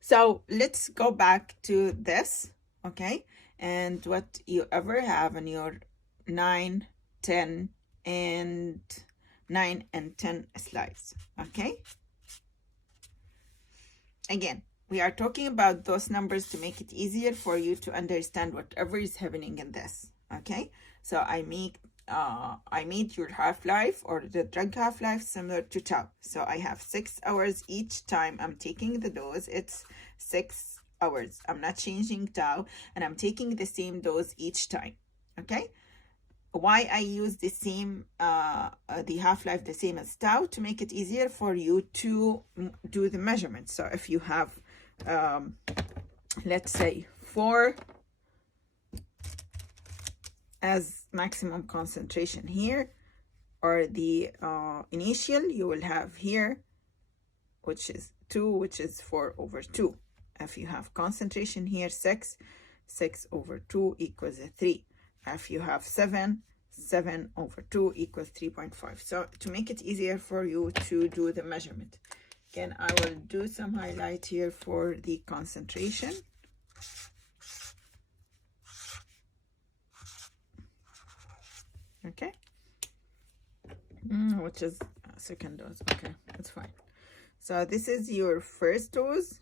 So let's go back to this, okay? And what you ever have in your 9, 10, and 9 and 10 slides, okay? Again, we are talking about those numbers to make it easier for you to understand whatever is happening in this, okay? So I made your half-life or the drug half-life similar to tau. So I have 6 hours each time I'm taking the dose. It's 6 hours. I'm not changing tau, and I'm taking the same dose each time, okay? Why I use the same, the half-life the same as tau, to make it easier for you to do the measurement. So if you have, let's say 4 as maximum concentration here, or the initial, you will have here, which is 2, which is 4/2. If you have concentration here 6, 6/2 equals 3. If you have 7, 7/2 equals 3.5. So to make it easier for you to do the measurement, again, I will do some highlight here for the concentration. Okay, which is second dose. Okay, that's fine. So this is your first dose,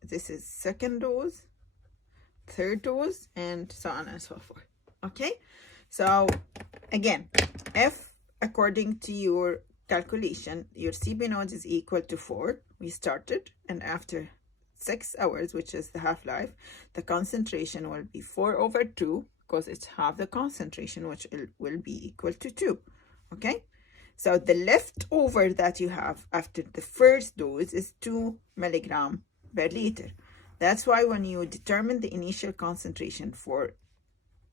this is second dose, third dose, and so on and so forth. Okay, so again, if according to your calculation your CP node is equal to 4, we started, and after 6 hours, which is the half-life, the concentration will be 4/2, because it's half the concentration, which will be equal to 2. Okay, so the leftover that you have after the first dose is 2 milligram per liter. That's why when you determine the initial concentration for,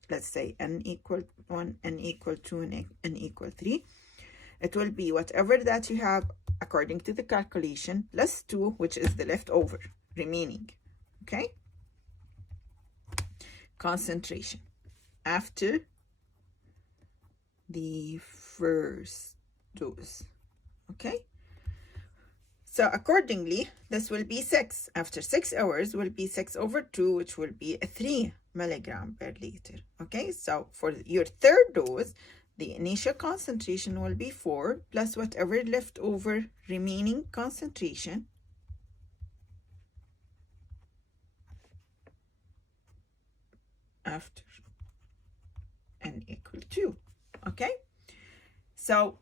let's say, n equal 1, n equal 2, and n equal 3, it will be whatever that you have according to the calculation plus 2, which is the leftover remaining. Okay, concentration after the first dose. Okay, so accordingly this will be 6. After 6 hours will be 6/2, which will be 3 milligram per liter. Okay, so for your third dose, the initial concentration will be 4 plus whatever leftover remaining concentration after n equal 2. Okay, so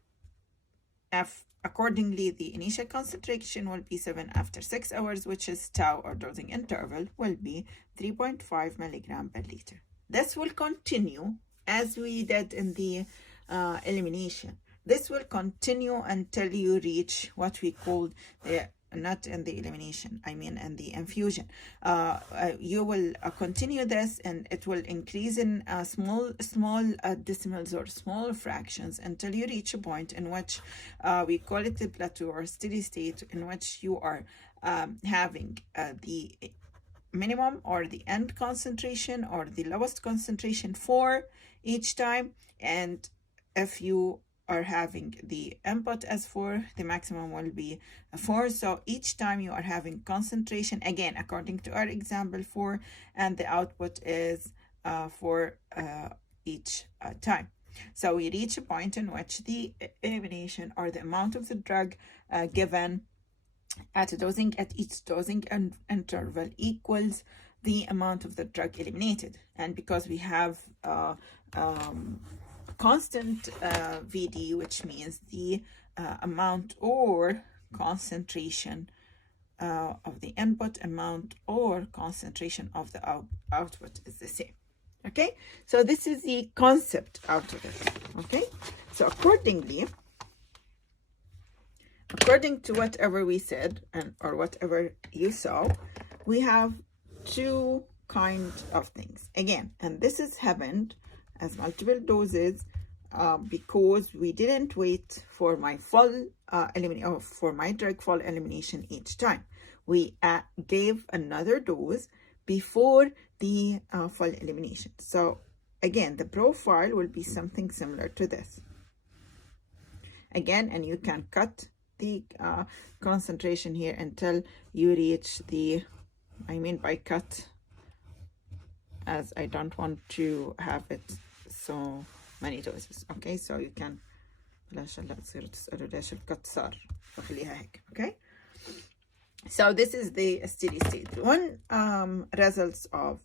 if accordingly the initial concentration will be 7 after 6 hours, which is tau, or dosing interval, will be 3.5 milligram per liter. This will continue as we did in the elimination. This will continue until you reach what we call the, not in the elimination, I mean in the infusion. You will continue this, and it will increase in small decimals or small fractions until you reach a point in which we call it the plateau or steady state, in which you are having the minimum or the end concentration or the lowest concentration 4 each time. And if you are having the input as 4, the maximum will be 4. So each time you are having concentration, again according to our example, 4, and the output is 4 each time. So we reach a point in which the elimination, or the amount of the drug given at each dosing interval, equals the amount of the drug eliminated. And because we have constant VD, which means the amount or concentration of the input, amount or concentration of the output is the same. Okay, so this is the concept out of it. Okay, so according to whatever we said, and or whatever you saw, we have 2 kinds of things again, and this has happened as multiple doses because we didn't wait for my full elimination, for my drug full elimination each time. We gave another dose before the full elimination. So again, the profile will be something similar to this. Again, and you can cut the concentration here until you reach the I mean by cut, as I don't want to have it so many doses. Okay, so you can بلاش هلا بتصيروا تسألوا ليش الكت صار، فخليها هيك. Okay, so this is the steady state. When results of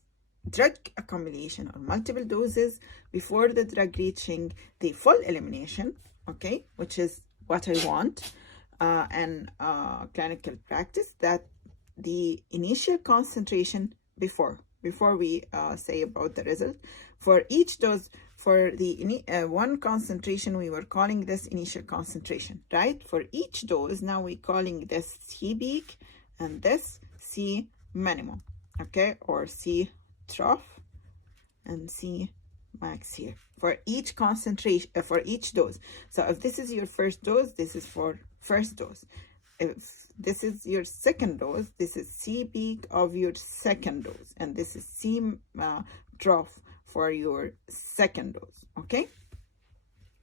drug accumulation or multiple doses before the drug reaching the full elimination, okay, which is what I want and clinical practice, that the initial concentration before we say about the result for each dose, for the one concentration, we were calling this initial concentration, right? For each dose, now we're calling this C peak and this C minimum, okay, or C trough and C max here for each concentration, for each dose. So if this is your first dose, this is for first dose. If this is your second dose, this is C peak of your second dose, and this is C trough for your second dose. Okay,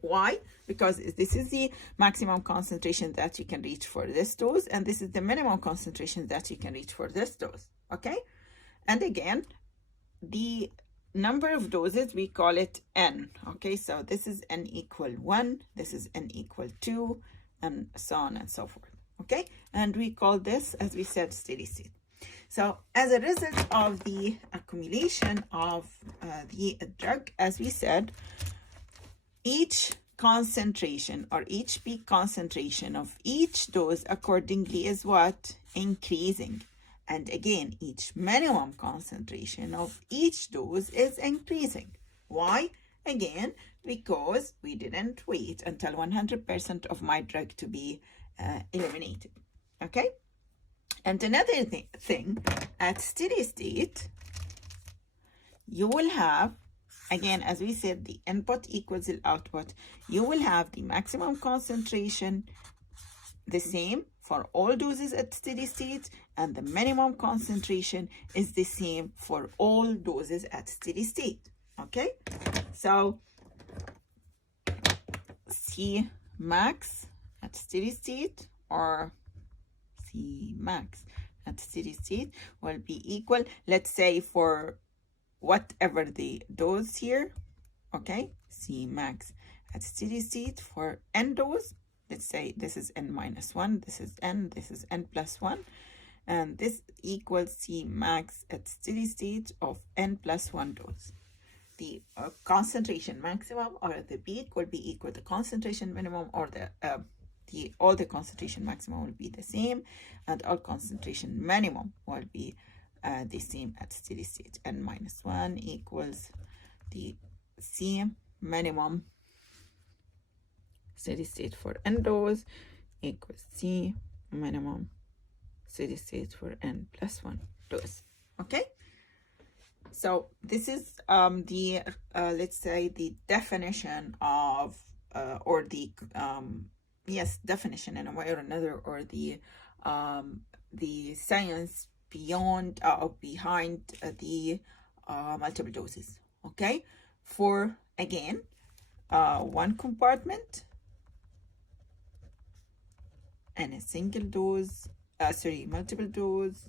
why? Because this is the maximum concentration that you can reach for this dose, and this is the minimum concentration that you can reach for this dose. Okay, and again, the number of doses, we call it n. Okay, so this is n equal 1, this is n equal 2, and so on and so forth. Okay, and we call this, as we said, steady state. So as a result of the accumulation of the drug, as we said, each concentration or each peak concentration of each dose accordingly is what? Increasing. And again, each minimum concentration of each dose is increasing. Why? Again, because we didn't wait until 100% of my drug to be eliminated. Okay? And another thing, at steady state, you will have, again, as we said, the input equals the output. You will have the maximum concentration the same for all doses at steady state, and the minimum concentration is the same for all doses at steady state. Okay, so C max at steady state or C max at steady state will be equal, let's say, for whatever the dose here. Okay, C max at steady state for n dose. Let's say this is n minus 1, this is n plus 1, and this equals C max at steady state of n plus 1 dose. The concentration maximum or the peak will be equal to concentration minimum, or all the concentration maximum will be the same, and all concentration minimum will be the same at steady state. N minus 1 equals the C minimum steady state for n dose equals C minimum steady state for n plus 1 dose. Okay, so this is the let's say the definition of or the definition in a way or another, or the science beyond behind the multiple doses. Okay, for again one compartment and a single dose, multiple dose,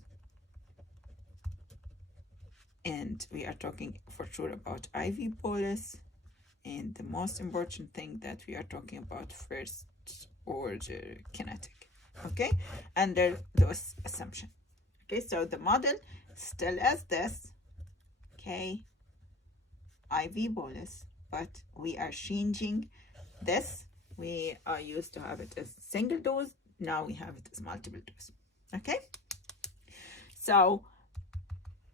and we are talking for sure about IV bolus, and the most important thing that we are talking about first order kinetic. Okay, under those assumption. Okay, so the model still as this, okay, IV bolus, but we are changing this. We are used to have it as single dose, now we have it as multiple dose. Okay, so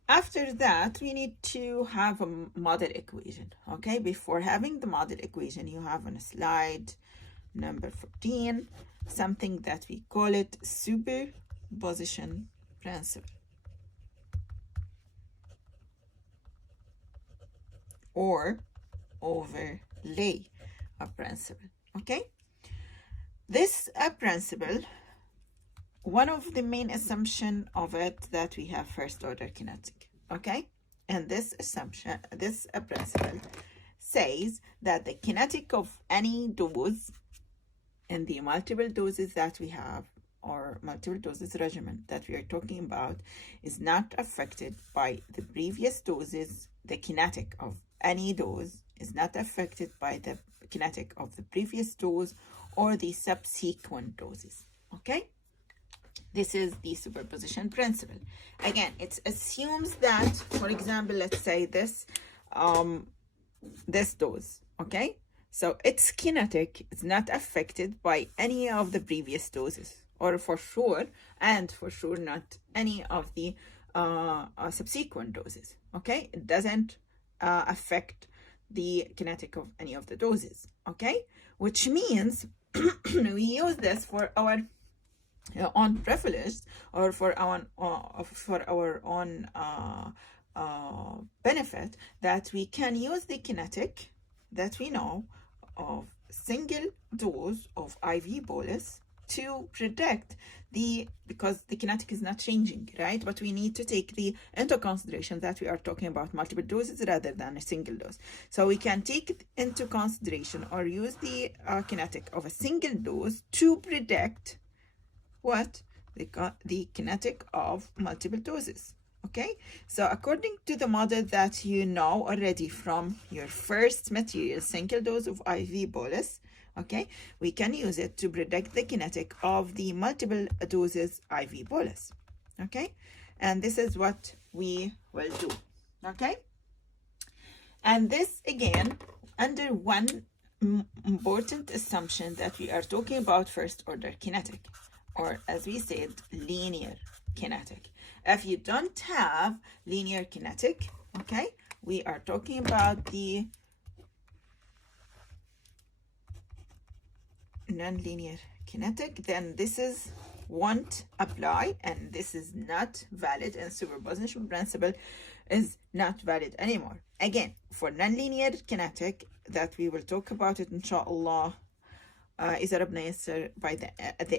after that we need to have a model equation. Okay, before having the model equation, you have on a slide number 14 something that we call it superposition principle, or overlay principle. Okay, this principle, one of the main assumption of it, that we have first order kinetic. Okay, and this assumption, this principle says that the kinetic of any dose in the multiple doses that we have or multiple doses regimen that we are talking about is not affected by the previous doses. The kinetic of any dose is not affected by the kinetic of the previous dose or the subsequent doses. Okay? This is the superposition principle. Again, it assumes that, for example, let's say this dose, okay? So its kinetic is not affected by any of the previous doses, or for sure not any of the subsequent doses, okay? It doesn't affect the kinetic of any of the doses, okay? Which means we use this for our own privilege, or for our own benefit, that we can use the kinetic that we know of single dose of IV bolus to predict because the kinetic is not changing, right? But we need to take into consideration that we are talking about multiple doses rather than a single dose. So we can take into consideration or use the kinetic of a single dose to predict what? The kinetic of multiple doses. Okay, so according to the model that you know already from your first material, single dose of IV bolus, okay, we can use it to predict the kinetic of the multiple doses IV bolus. Okay, and this is what we will do. Okay, and this again under one important assumption, that we are talking about first order kinetic, or as we said, linear kinetic. If you don't have linear kinetic, okay, we are talking about the non-linear kinetic, then this won't apply, and this is not valid, and superposition principle is not valid anymore. Again, for non-linear kinetic, that we will talk about it inshallah إذا ربنا يسر by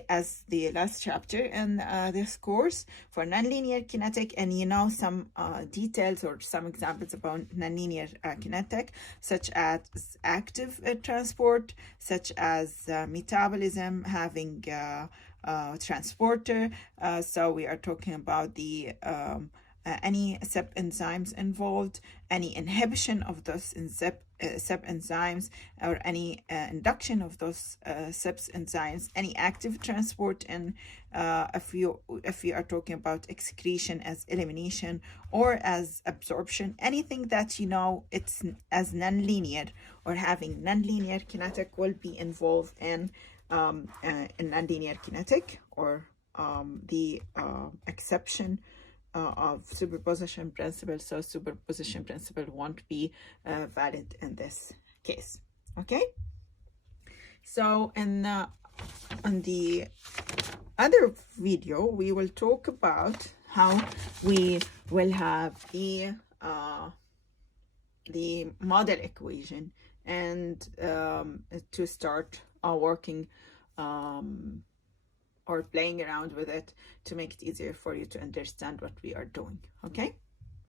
as the last chapter in this course, for nonlinear kinetic, and you know some details or some examples about nonlinear kinetic, such as active transport, such as metabolism having transporter. So we are talking about the any CYP enzymes involved, any inhibition of those CYP enzymes, or any induction of those CYP enzymes, any active transport, and if we are talking about excretion as elimination or as absorption, anything that you know it's as nonlinear or having nonlinear kinetic will be involved in nonlinear kinetic, or the exception of superposition principle. So superposition principle won't be valid in this case. Okay, so in the other video we will talk about how we will have the model equation, and to start working or playing around with it to make it easier for you to understand what we are doing. Okay.